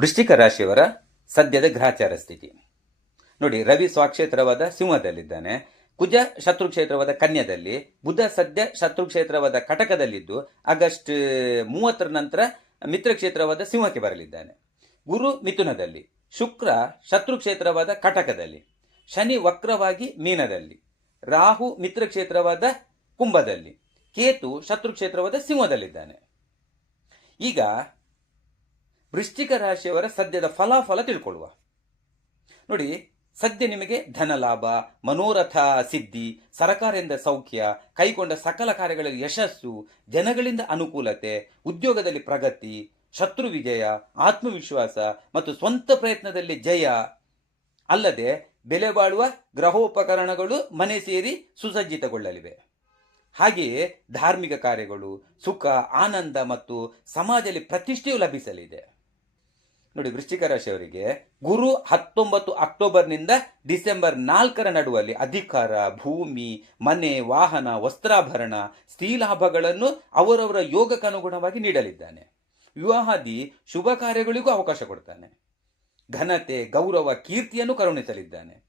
ವೃಶ್ಚಿಕ ರಾಶಿಯವರ ಸದ್ಯದ ಗ್ರಹಚಾರ ಸ್ಥಿತಿ. ನೋಡಿ, ರವಿ ಸ್ವಕ್ಷೇತ್ರವಾದ ಸಿಂಹದಲ್ಲಿದ್ದಾನೆ. ಕುಜ ಶತ್ರುಕ್ಷೇತ್ರವಾದ ಕನ್ಯದಲ್ಲಿ, ಬುಧ ಸದ್ಯ ಶತ್ರುಕ್ಷೇತ್ರವಾದ ಕಟಕದಲ್ಲಿದ್ದು, ಆಗಸ್ಟ್ ಮೂವತ್ತರ ನಂತರ ಮಿತ್ರಕ್ಷೇತ್ರವಾದ ಸಿಂಹಕ್ಕೆ ಬರಲಿದ್ದಾನೆ. ಗುರು ಮಿಥುನದಲ್ಲಿ, ಶುಕ್ರ ಶತ್ರುಕ್ಷೇತ್ರವಾದ ಕಟಕದಲ್ಲಿ, ಶನಿ ವಕ್ರವಾಗಿ ಮೀನದಲ್ಲಿ, ರಾಹು ಮಿತ್ರಕ್ಷೇತ್ರವಾದ ಕುಂಭದಲ್ಲಿ, ಕೇತು ಶತ್ರುಕ್ಷೇತ್ರವಾದ ಸಿಂಹದಲ್ಲಿದ್ದಾನೆ. ಈಗ ವೃಶ್ಚಿಕ ರಾಶಿಯವರ ಸದ್ಯದ ಫಲಾಫಲ ತಿಳ್ಕೊಳ್ಳುವ. ನೋಡಿ, ಸದ್ಯ ನಿಮಗೆ ಧನ ಲಾಭ ಮನೋರಥ, ಸಿದ್ಧಿ, ಸರಕಾರದಿಂದ ಸೌಖ್ಯ, ಕೈಗೊಂಡ ಸಕಲ ಕಾರ್ಯಗಳಲ್ಲಿ ಯಶಸ್ಸು, ಜನಗಳಿಂದ ಅನುಕೂಲತೆ, ಉದ್ಯೋಗದಲ್ಲಿ ಪ್ರಗತಿ, ಶತ್ರು ವಿಜಯ, ಆತ್ಮವಿಶ್ವಾಸ ಮತ್ತು ಸ್ವಂತ ಪ್ರಯತ್ನದಲ್ಲಿ ಜಯ. ಅಲ್ಲದೆ, ಬೆಲೆ ಬಾಳುವ ಗ್ರಹೋಪಕರಣಗಳು ಮನೆ ಸೇರಿ ಸುಸಜ್ಜಿತಗೊಳ್ಳಲಿವೆ. ಹಾಗೆಯೇ ಧಾರ್ಮಿಕ ಕಾರ್ಯಗಳು, ಸುಖ, ಆನಂದ ಮತ್ತು ಸಮಾಜದಲ್ಲಿ ಪ್ರತಿಷ್ಠೆಯು ಲಭಿಸಲಿದೆ. ನೋಡಿ, ವೃಶ್ಚಿಕ ರಾಶಿಯವರಿಗೆ ಗುರು ಹತ್ತೊಂಬತ್ತು ಅಕ್ಟೋಬರ್ನಿಂದ ಡಿಸೆಂಬರ್ ನಾಲ್ಕರ ನಡುವಲ್ಲಿ ಅಧಿಕಾರ, ಭೂಮಿ, ಮನೆ, ವಾಹನ, ವಸ್ತ್ರಾಭರಣ ಸ್ತ್ರೀಲಾಭಗಳನ್ನು ಅವರವರ ಯೋಗಕ್ಕನುಗುಣವಾಗಿ ನೀಡಲಿದ್ದಾನೆ. ವಿವಾಹಾದಿ ಶುಭ ಕಾರ್ಯಗಳಿಗೂ ಅವಕಾಶ ಕೊಡ್ತಾನೆ. ಘನತೆ, ಗೌರವ, ಕೀರ್ತಿಯನ್ನು ಕರುಣಿಸಲಿದ್ದಾನೆ.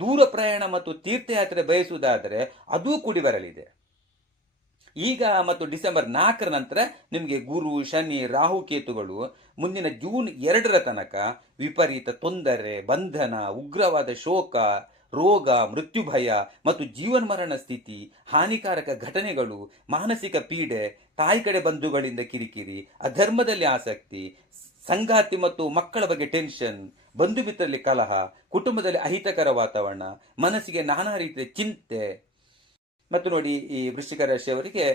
ದೂರ ಪ್ರಯಾಣ ಮತ್ತು ತೀರ್ಥಯಾತ್ರೆ ಬಯಸುವುದಾದರೆ ಅದೂ ಕೂಡಿ ಬರಲಿದೆ. ಈಗ ಮತ್ತು ಡಿಸೆಂಬರ್ ನಾಲ್ಕರ ನಂತರ ನಿಮಗೆ ಗುರು, ಶನಿ, ರಾಹು ಕೇತುಗಳು ಮುಂದಿನ ಜೂನ್ ಎರಡರ ತನಕ ವಿಪರೀತ ತೊಂದರೆ, ಬಂಧನ, ಉಗ್ರವಾದ ಶೋಕ, ರೋಗ, ಮೃತ್ಯು ಭಯ ಮತ್ತು ಜೀವನ್ಮರಣ ಸ್ಥಿತಿ, ಹಾನಿಕಾರಕ ಘಟನೆಗಳು, ಮಾನಸಿಕ ಪೀಡೆ, ತಾಯಿ ಕಡೆ ಬಂಧುಗಳಿಂದ ಕಿರಿಕಿರಿ, ಅಧರ್ಮದಲ್ಲಿ ಆಸಕ್ತಿ, ಸಂಗಾತಿ ಮತ್ತು ಮಕ್ಕಳ ಬಗ್ಗೆ ಟೆನ್ಷನ್, ಬಂಧು ಮಿತ್ರರಲ್ಲಿ ಕಲಹ, ಕುಟುಂಬದಲ್ಲಿ ಅಹಿತಕರ ವಾತಾವರಣ, ಮನಸ್ಸಿಗೆ ನಾನಾ ರೀತಿಯ ಚಿಂತೆ ಮತ್ತು ನೋಡಿ ಈ ವೃಶ್ಚಿಕ ರಾಶಿಯವರಿಗೆ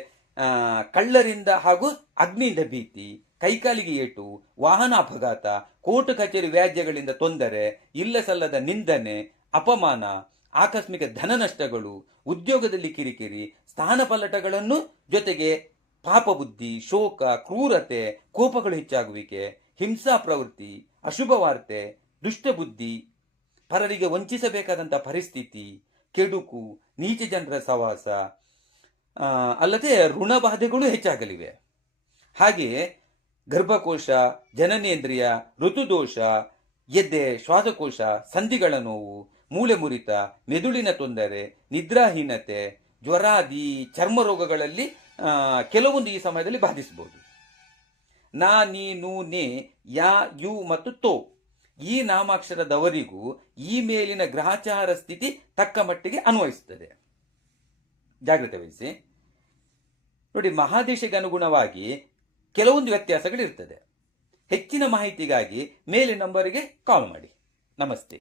ಕಳ್ಳರಿಂದ ಹಾಗೂ ಅಗ್ನಿಯಿಂದ ಭೀತಿ, ಕೈಕಾಲಿಗೆ ಏಟು, ವಾಹನ ಅಪಘಾತ, ಕೋರ್ಟ್ ಕಚೇರಿ ವ್ಯಾಜ್ಯಗಳಿಂದ ತೊಂದರೆ ಇಲ್ಲ ಸಲ್ಲದ ನಿಂದನೆ, ಅಪಮಾನ, ಆಕಸ್ಮಿಕ ಧನ ನಷ್ಟಗಳು, ಉದ್ಯೋಗದಲ್ಲಿ ಕಿರಿಕಿರಿ ಸ್ಥಾನಪಲ್ಲಟಗಳನ್ನು ಜೊತೆಗೆ ಪಾಪ ಬುದ್ಧಿ, ಶೋಕ, ಕ್ರೂರತೆ, ಕೋಪಗಳು ಹೆಚ್ಚಾಗುವಿಕೆ, ಹಿಂಸಾ ಪ್ರವೃತ್ತಿ, ಅಶುಭ ವಾರ್ತೆ, ದುಷ್ಟಬುದ್ಧಿ, ಪರರಿಗೆ ವಂಚಿಸಬೇಕಾದಂಥ ಪರಿಸ್ಥಿತಿ, ಕೆಡುಕು ನೀಚ ಜನರ ಸವಾಸ ಅಲ್ಲದೆ ಋಣಬಾಧೆಗಳು ಹೆಚ್ಚಾಗಲಿವೆ. ಹಾಗೆಯೇ ಗರ್ಭಕೋಶ, ಜನನೇಂದ್ರಿಯ, ಋತುದೋಷ ಎದ್ದೆ ಶ್ವಾಸಕೋಶ, ಸಂಧಿಗಳ ನೋವು, ಮೂಳೆ ಮುರಿತ, ಮೆದುಳಿನ ತೊಂದರೆ, ನಿದ್ರಾಹೀನತೆ, ಜ್ವರಾದಿ, ಚರ್ಮ ರೋಗಗಳಲ್ಲಿ ಕೆಲವೊಂದು ಈ ಸಮಯದಲ್ಲಿ ಬಾಧಿಸಬಹುದು. ನಾ, ನೀ, ನೂ, ನೇ, ಯಾ, ಯು ಮತ್ತು ತೋ. ಈ ನಾಮಾಕ್ಷರದವರಿಗೂ ಈ ಮೇಲಿನ ಗ್ರಹಚಾರ ಸ್ಥಿತಿ ತಕ್ಕ ಮಟ್ಟಿಗೆ ಅನ್ವಯಿಸುತ್ತದೆ. ಜಾಗ್ರತೆ ವಹಿಸಿ. ನೋಡಿ, ಮಹಾದೇಶಕ್ಕೆ ಅನುಗುಣವಾಗಿ ಕೆಲವೊಂದು ವ್ಯತ್ಯಾಸಗಳಿರ್ತದೆ. ಹೆಚ್ಚಿನ ಮಾಹಿತಿಗಾಗಿ ಮೇಲಿನ ನಂಬರಿಗೆ ಕಾಲ್ ಮಾಡಿ. ನಮಸ್ತೆ.